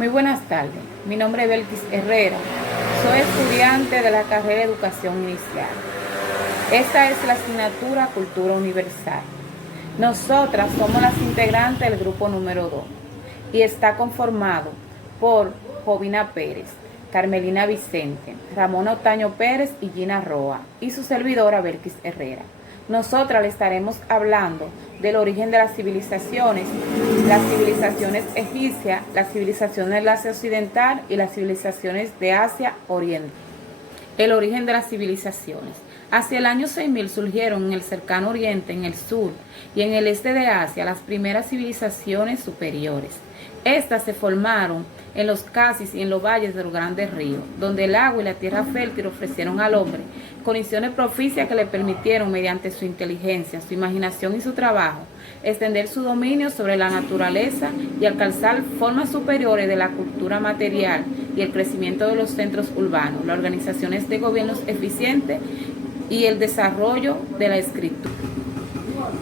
Muy buenas tardes, mi nombre es Belkis Herrera, soy estudiante de la carrera de Educación Inicial. Esta es la asignatura Cultura Universal. Nosotras somos las integrantes del grupo número 2 y está conformado por Jovina Pérez, Carmelina Vicente, Ramona Otaño Pérez y Gina Roa y su servidora Belkis Herrera. Nosotras le estaremos hablando del origen de las civilizaciones egipcias, las civilizaciones del Asia Occidental y las civilizaciones de Asia Oriental. El origen de las civilizaciones. Hacia el año 6000 surgieron en el cercano oriente, en el sur y en el este de Asia las primeras civilizaciones superiores. Estas se formaron en los Casis y en los valles de los grandes ríos, donde el agua y la tierra fértil ofrecieron al hombre condiciones propicias que le permitieron, mediante su inteligencia, su imaginación y su trabajo, extender su dominio sobre la naturaleza y alcanzar formas superiores de la cultura material y el crecimiento de los centros urbanos, las organizaciones de gobiernos eficientes y el desarrollo de la escritura.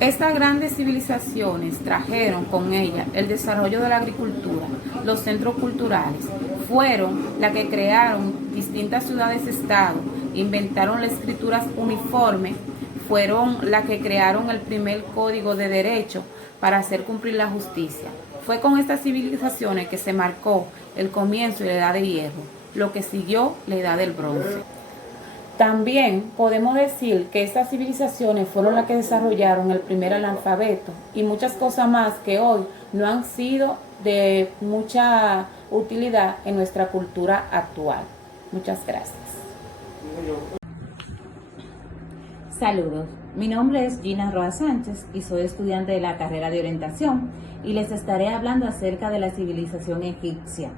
Estas grandes civilizaciones trajeron con ellas el desarrollo de la agricultura, los centros culturales, fueron las que crearon distintas ciudades-estado, inventaron las escrituras uniformes, fueron las que crearon el primer código de derecho para hacer cumplir la justicia. Fue con estas civilizaciones que se marcó el comienzo de la Edad de Hierro, lo que siguió la Edad del Bronce. También podemos decir que estas civilizaciones fueron las que desarrollaron el primer alfabeto y muchas cosas más que hoy no han sido de mucha utilidad en nuestra cultura actual. Muchas gracias. Saludos, mi nombre es Gina Roa Sánchez y soy estudiante de la carrera de orientación y les estaré hablando acerca de la civilización egipcia.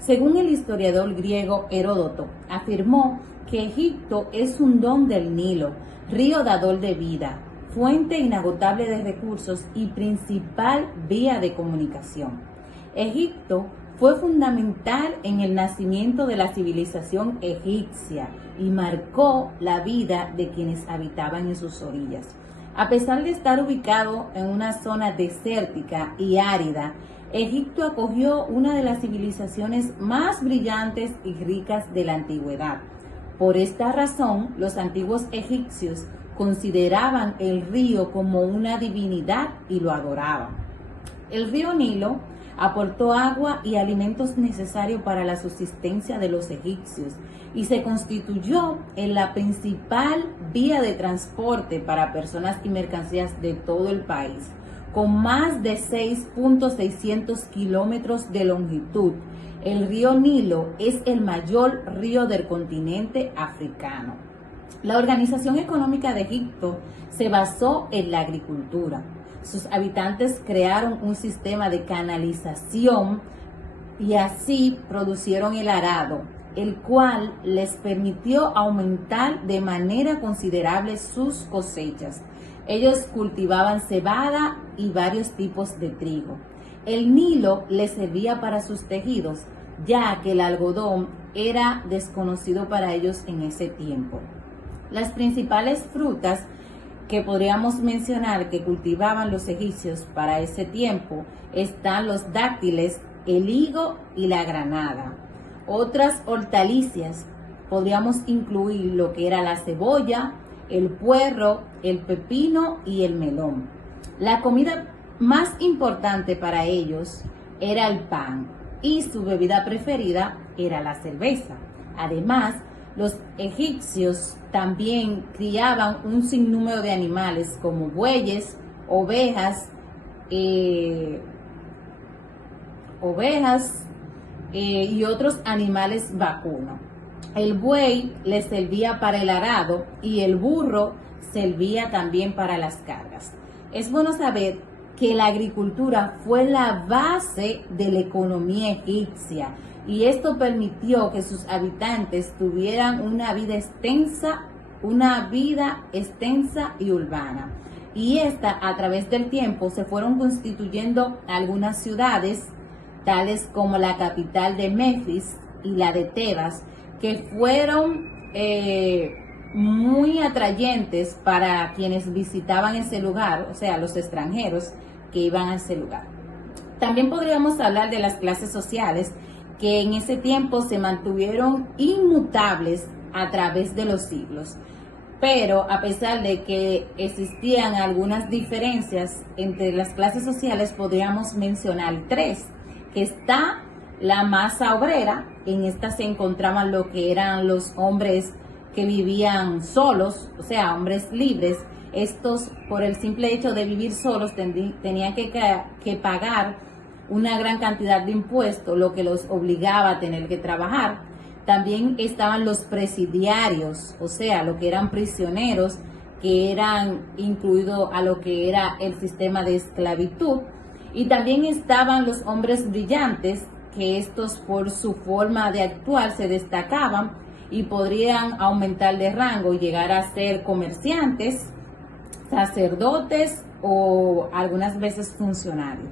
Según el historiador griego Heródoto, afirmó que Egipto es un don del Nilo, río dador de vida, fuente inagotable de recursos y principal vía de comunicación. Egipto fue fundamental en el nacimiento de la civilización egipcia y marcó la vida de quienes habitaban en sus orillas. A pesar de estar ubicado en una zona desértica y árida, Egipto acogió una de las civilizaciones más brillantes y ricas de la antigüedad. Por esta razón, los antiguos egipcios consideraban el río como una divinidad y lo adoraban. El río Nilo aportó agua y alimentos necesarios para la subsistencia de los egipcios y se constituyó en la principal vía de transporte para personas y mercancías de todo el país, con más de 6.600 kilómetros de longitud. El río Nilo es el mayor río del continente africano. La organización económica de Egipto se basó en la agricultura. Sus habitantes crearon un sistema de canalización y así producieron el arado, el cual les permitió aumentar de manera considerable sus cosechas. Ellos cultivaban cebada y varios tipos de trigo. El Nilo les servía para sus tejidos, ya que el algodón era desconocido para ellos en ese tiempo. Las principales frutas que podríamos mencionar que cultivaban los egipcios para ese tiempo están los dátiles, el higo y la granada. Otras hortalizas podríamos incluir lo que era la cebolla, el puerro, el pepino y el melón. La comida más importante para ellos era el pan y su bebida preferida era la cerveza. Además, los egipcios también criaban un sinnúmero de animales como bueyes, ovejas y otros animales vacunos. El buey les servía para el arado y el burro servía también para las cargas. Es bueno saber que la agricultura fue la base de la economía egipcia y esto permitió que sus habitantes tuvieran una vida extensa y urbana. Y a través del tiempo se fueron constituyendo algunas ciudades, tales como la capital de Memphis y la de Tebas, que fueron muy atrayentes para quienes visitaban ese lugar, o sea, los extranjeros que iban a ese lugar. También podríamos hablar de las clases sociales que en ese tiempo se mantuvieron inmutables a través de los siglos. Pero a pesar de que existían algunas diferencias entre las clases sociales, podríamos mencionar tres, que está la masa obrera. En esta se encontraban lo que eran los hombres que vivían solos, o sea, hombres libres. Estos, por el simple hecho de vivir solos, tenían que pagar una gran cantidad de impuestos, lo que los obligaba a tener que trabajar. También estaban los presidiarios, o sea, lo que eran prisioneros, que eran incluidos a lo que era el sistema de esclavitud. Y también estaban los hombres brillantes, que estos por su forma de actuar se destacaban y podrían aumentar de rango y llegar a ser comerciantes, sacerdotes o algunas veces funcionarios.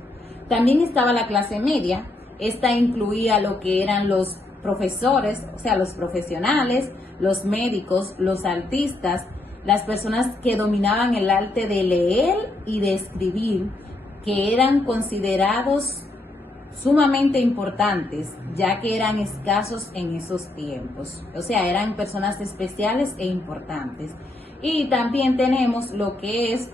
También estaba la clase media. Esta incluía lo que eran los profesores, o sea, los profesionales, los médicos, los artistas, las personas que dominaban el arte de leer y de escribir, que eran considerados sumamente importantes, ya que eran escasos en esos tiempos. O sea, eran personas especiales e importantes. Y también tenemos lo que es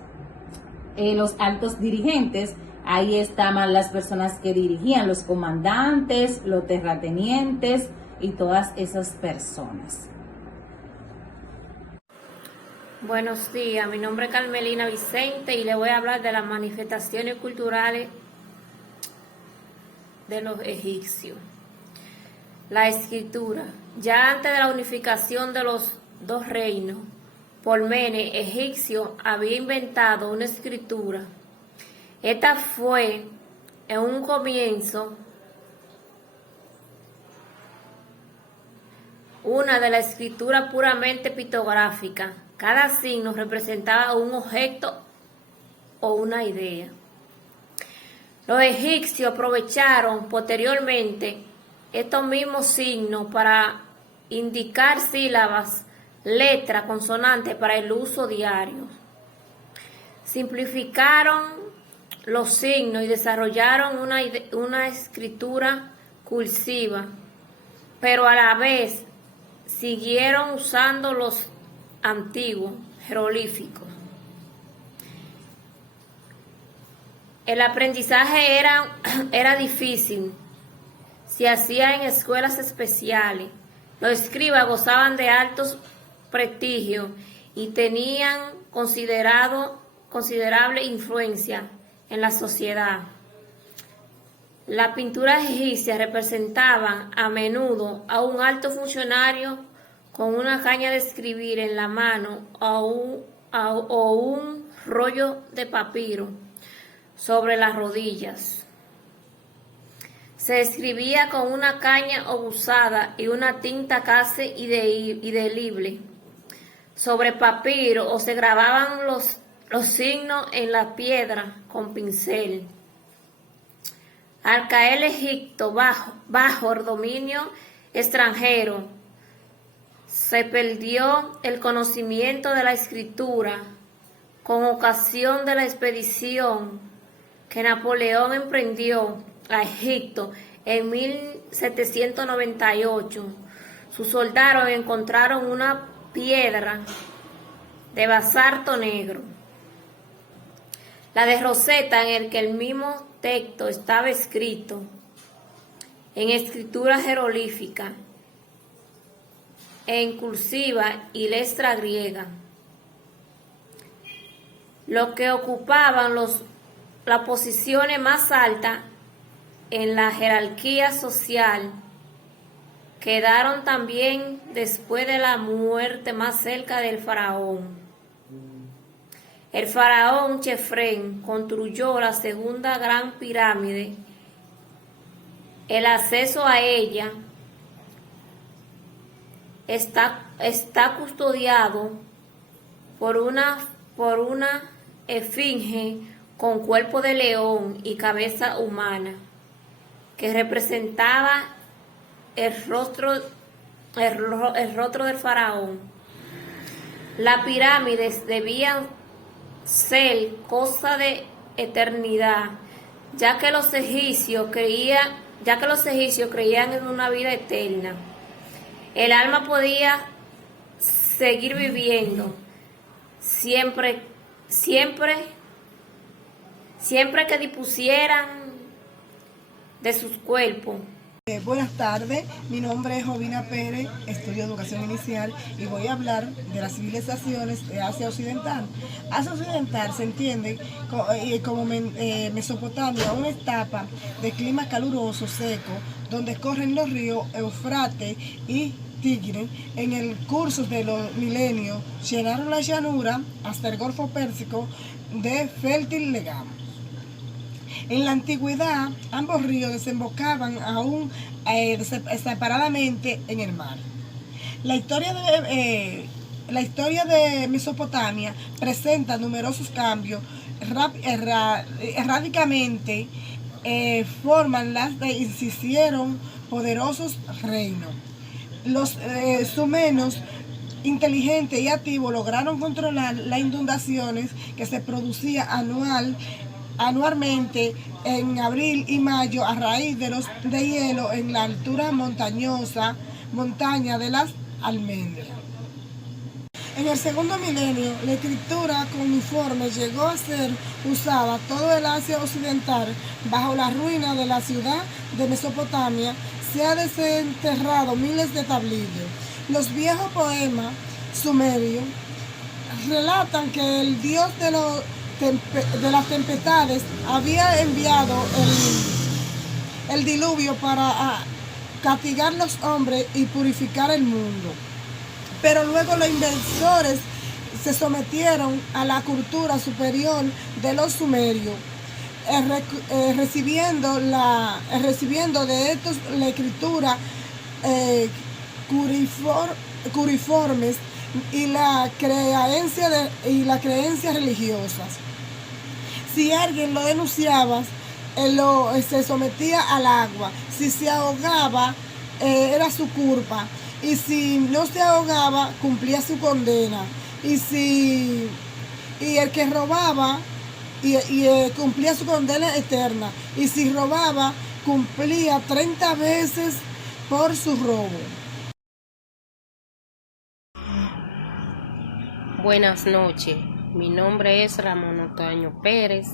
los altos dirigentes. Ahí estaban las personas que dirigían, los comandantes, los terratenientes y todas esas personas. Buenos días, mi nombre es Carmelina Vicente y le voy a hablar de las manifestaciones culturales de los egipcios. La escritura. Ya antes de la unificación de los dos reinos, Ptolomeo egipcio había inventado una escritura. Esta fue en un comienzo una de la escritura puramente pictográfica. Cada signo representaba un objeto o una idea. Los egipcios aprovecharon posteriormente estos mismos signos para indicar sílabas, letras, consonantes para el uso diario. Simplificaron los signos y desarrollaron una escritura cursiva, pero a la vez siguieron usando los antiguos jeroglíficos. El aprendizaje era difícil, se hacía en escuelas especiales. Los escribas gozaban de altos prestigios y tenían considerable influencia en la sociedad. La pintura egipcia representaba a menudo a un alto funcionario con una caña de escribir en la mano o un rollo de papiro sobre las rodillas. Se escribía con una caña obusada y una tinta casi indeleble sobre papiro, o se grababan los signos en la piedra con pincel. Al caer Egipto bajo el dominio extranjero, se perdió el conocimiento de la escritura con ocasión de la expedición que Napoleón emprendió a Egipto en 1798. Sus soldados encontraron una piedra de basalto negro, la de Rosetta, en el que el mismo texto estaba escrito en escritura jeroglífica, en cursiva y letra griega. Los que ocupaban las posiciones más altas en la jerarquía social quedaron también después de la muerte más cerca del faraón. El faraón Chefren construyó la segunda gran pirámide. El acceso a ella está custodiado por una esfinge con cuerpo de león y cabeza humana, que representaba el rostro del faraón. Las pirámides debían ser cosa de eternidad, ya que los egipcios creían ya que los egipcios creían en una vida eterna. El alma podía seguir viviendo siempre que dispusieran de sus cuerpos. Buenas tardes, mi nombre es Jovina Pérez, estudio educación inicial y voy a hablar de las civilizaciones de Asia Occidental. Asia Occidental se entiende como Mesopotamia, una etapa de clima caluroso, seco, donde corren los ríos Eufrates y Tigre. En el curso de los milenios llenaron la llanura hasta el Golfo Pérsico de fértil legamo. En la antigüedad, ambos ríos desembocaban aún separadamente en el mar. La historia de Mesopotamia presenta numerosos cambios radicalmente y se hicieron poderosos reinos. Los sumenos inteligentes y activos lograron controlar las inundaciones que se producían anualmente en abril y mayo a raíz de hielo en la altura montaña de las Almendras. En el segundo milenio, la escritura cuneiforme llegó a ser usada todo el Asia Occidental. Bajo la ruina de la ciudad de Mesopotamia se han desenterrado miles de tablillos. Los viejos poemas sumerios relatan que el dios de las tempestades había enviado el diluvio para castigar los hombres y purificar el mundo. Pero luego los invasores se sometieron a la cultura superior de los sumerios, recibiendo de estos la escritura cuneiformes y las creencias religiosas. Si alguien lo denunciaba, se sometía al agua. Si se ahogaba, era su culpa. Y si no se ahogaba, cumplía su condena. Y el que robaba, cumplía su condena eterna. Y si robaba, cumplía 30 veces por su robo. Buenas noches, mi nombre es Ramón Otoño Pérez,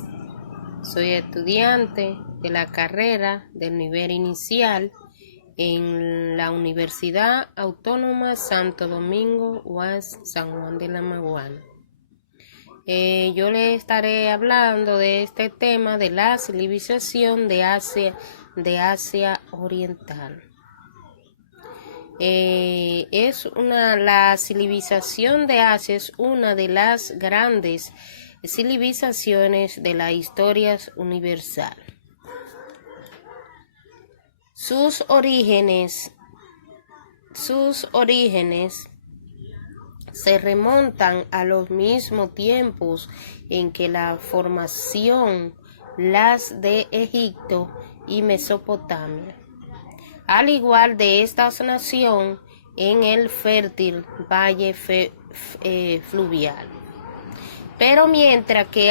soy estudiante de la carrera del nivel inicial en la Universidad Autónoma Santo Domingo, UAS San Juan de la Maguana. Yo le estaré hablando de este tema de la civilización de Asia Oriental. La civilización de Asia es una de las grandes civilizaciones de la historia universal. Sus orígenes se remontan a los mismos tiempos en que la formación las de Egipto y Mesopotamia. Al igual de esta nación en el fértil valle fluvial. Pero mientras que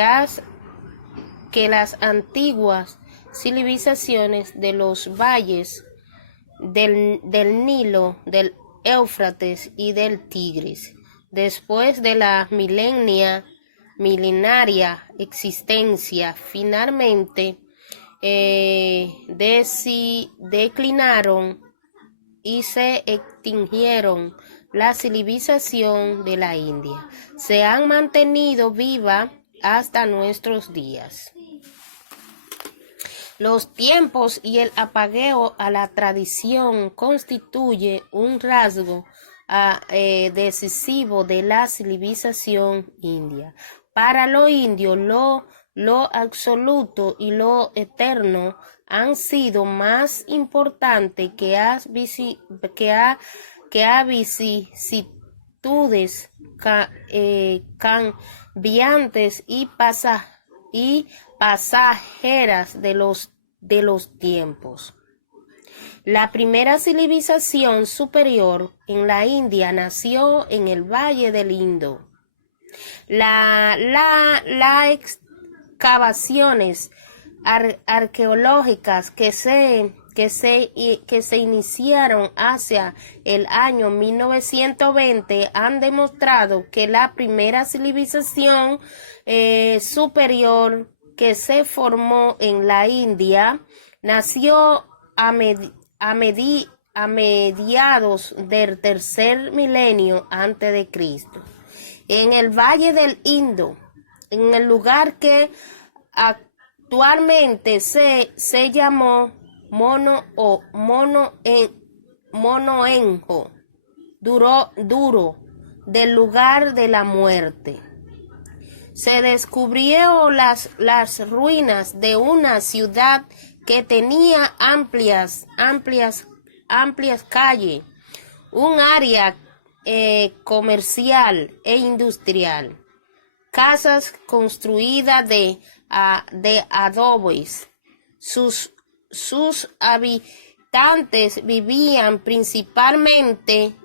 las antiguas civilizaciones de los valles del Nilo, del Éufrates y del Tigris, después de la milenaria existencia, finalmente declinaron y se extinguieron. La civilización de la India se han mantenido viva hasta nuestros días. Los tiempos y el apogeo a la tradición constituye un rasgo decisivo de la civilización india. Para los indios, lo absoluto y lo eterno han sido más importantes que vicisitudes cambiantes y pasajeras de los tiempos. La primera civilización superior en la India nació en el Valle del Indo. Las excavaciones arqueológicas que se que se iniciaron hacia el año 1920 han demostrado que la primera civilización superior que se formó en la India nació a mediados del tercer milenio antes de Cristo, en el Valle del Indo, en el lugar que actualmente se llamó Monoenjo, duro, del lugar de la muerte. Se descubrieron las ruinas de una ciudad que tenía amplias calles, un área comercial e industrial, casas construidas de adobes. Sus habitantes vivían principalmente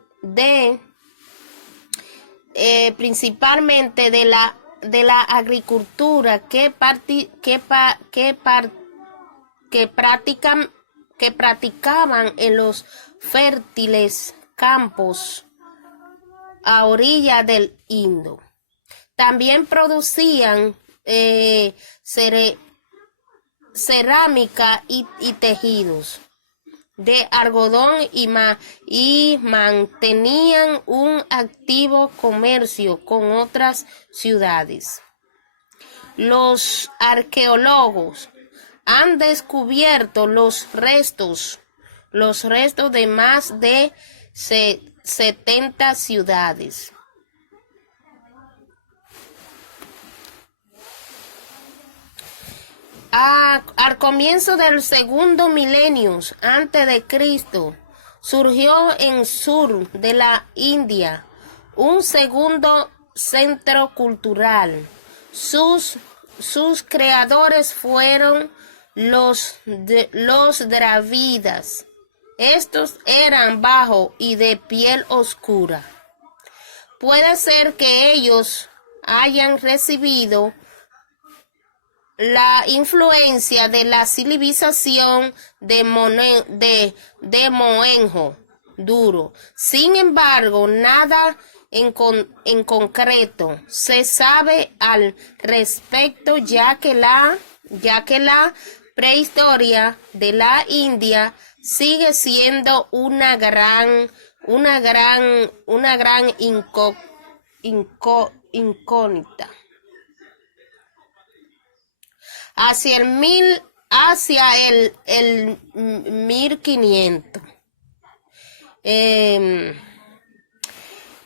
de la agricultura que practicaban en los fértiles campos a orilla del Indo. También producían cerámica y tejidos de algodón y mantenían un activo comercio con otras ciudades. Los arqueólogos han descubierto los restos de más de 70 ciudades. Al comienzo del segundo milenio antes de Cristo, surgió en sur de la India un segundo centro cultural. Sus creadores fueron los Dravidas. Estos eran bajos y de piel oscura. Puede ser que ellos hayan recibido la influencia de la civilización de Mohenjo-Daro. Sin embargo, nada en concreto se sabe al respecto, ya que la prehistoria de la India sigue siendo una gran incógnita. Hacia el 1500.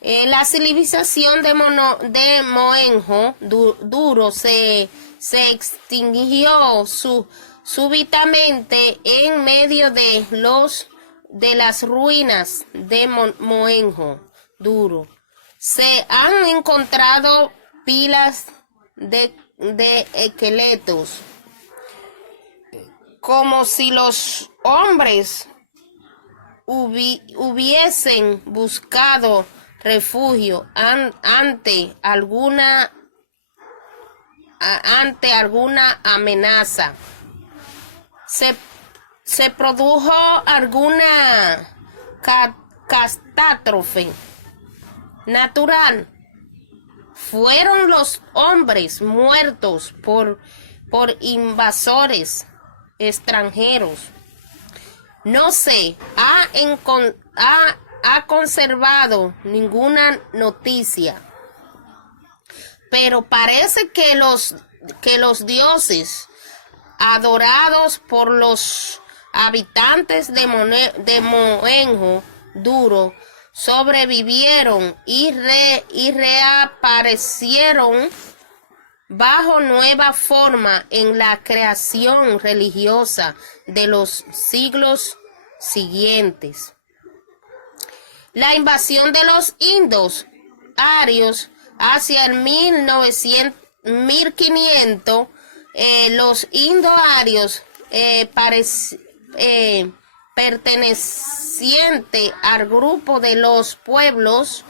La civilización de Mohenjo-Daro se extinguió súbitamente en medio de las ruinas de Mohenjo-Daro. Se han encontrado pilas de esqueletos, como si los hombres hubiesen buscado refugio ante alguna amenaza. Se produjo alguna catástrofe natural. Fueron los hombres muertos por invasores extranjeros. No se ha conservado ninguna noticia, pero parece que los dioses adorados por los habitantes de Mohenjo-Daro sobrevivieron y reaparecieron bajo nueva forma en la creación religiosa de los siglos siguientes. La invasión de los indos arios hacia el 1500, los indoarios perteneciente al grupo de los pueblos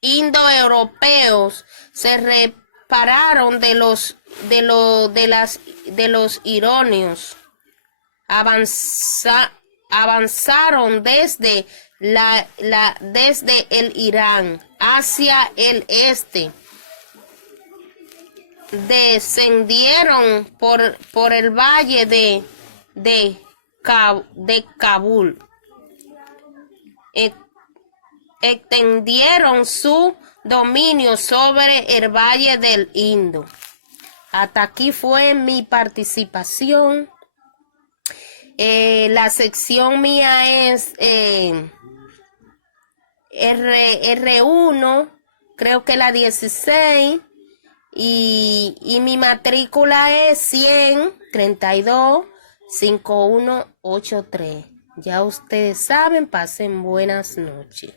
indoeuropeos se separaron de los ironios. Avanzaron desde desde el Irán hacia el este. Descendieron por el valle de Kabul. Extendieron su dominio sobre el valle del Indo. Hasta aquí fue mi participación. La sección mía es R1, creo que la 16, y mi matrícula es 100-32-5183. Ya ustedes saben, pasen buenas noches.